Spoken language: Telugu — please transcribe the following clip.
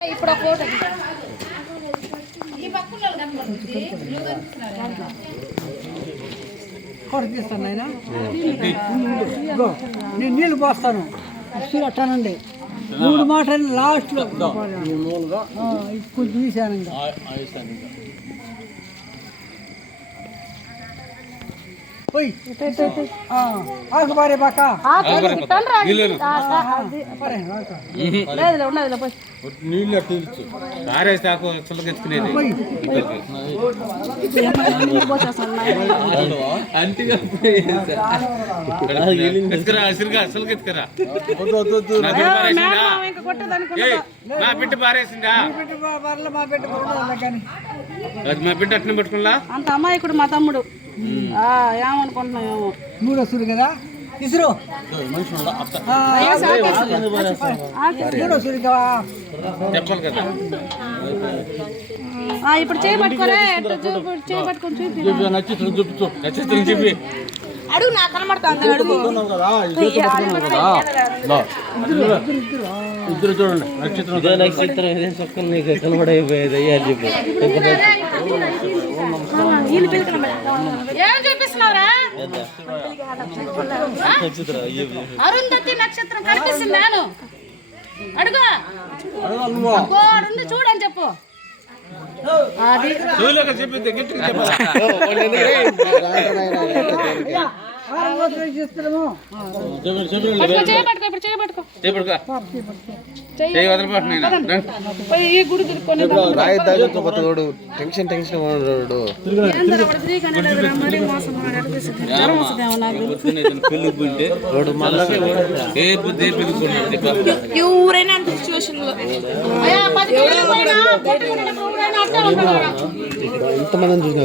ఇప్పుడు ఫోటో తీస్తాను ఆయన నేను నీళ్ళు పోస్తాను అట్టానండి 3 మాటలు లాస్ట్లో కొంచెం తీసాను ఇంకా పోయి ఆకు బారే బాక నీళ్ళు తీర్చు ఆరేసాకు చులకెత్తుకునేది చులకెత్తుకరా నా బిడ్డ పారేసిందా మా బిడ్డ అట్నే పట్టుకున్నా అంత అమ్మాయికుడు మా తమ్ముడు ఏమనుకుంటున్నామేమో 3 వస్తుంది కదా ఇసురు చెప్పాలి కదా ఇప్పుడు చేయబట్టుకోలే చేయబట్టుకొని చూపి నక్షత్రం చూపుతూ నక్షత్రం చెప్పి అడుగు నాకు కనబడుతుంది అడుగు ఇద్దరు చూడండి నక్షత్రం నక్షత్రం ఇదే చొక్కలు నీకు కనబడైపోయేది అయ్యా చెప్పు ఏం చూపిస్తున్నావురా అరుంధతి నక్షత్రం కనిపిస్తుంది నేను అడుగు చూడని చెప్పు అది చెప్పింది గట్టిగా చెప్పాలి ఈ గుడి టెన్షన్ ఎవరైనా అంత సిచ్యువేషన్ లో ఎంతమంది చూసినా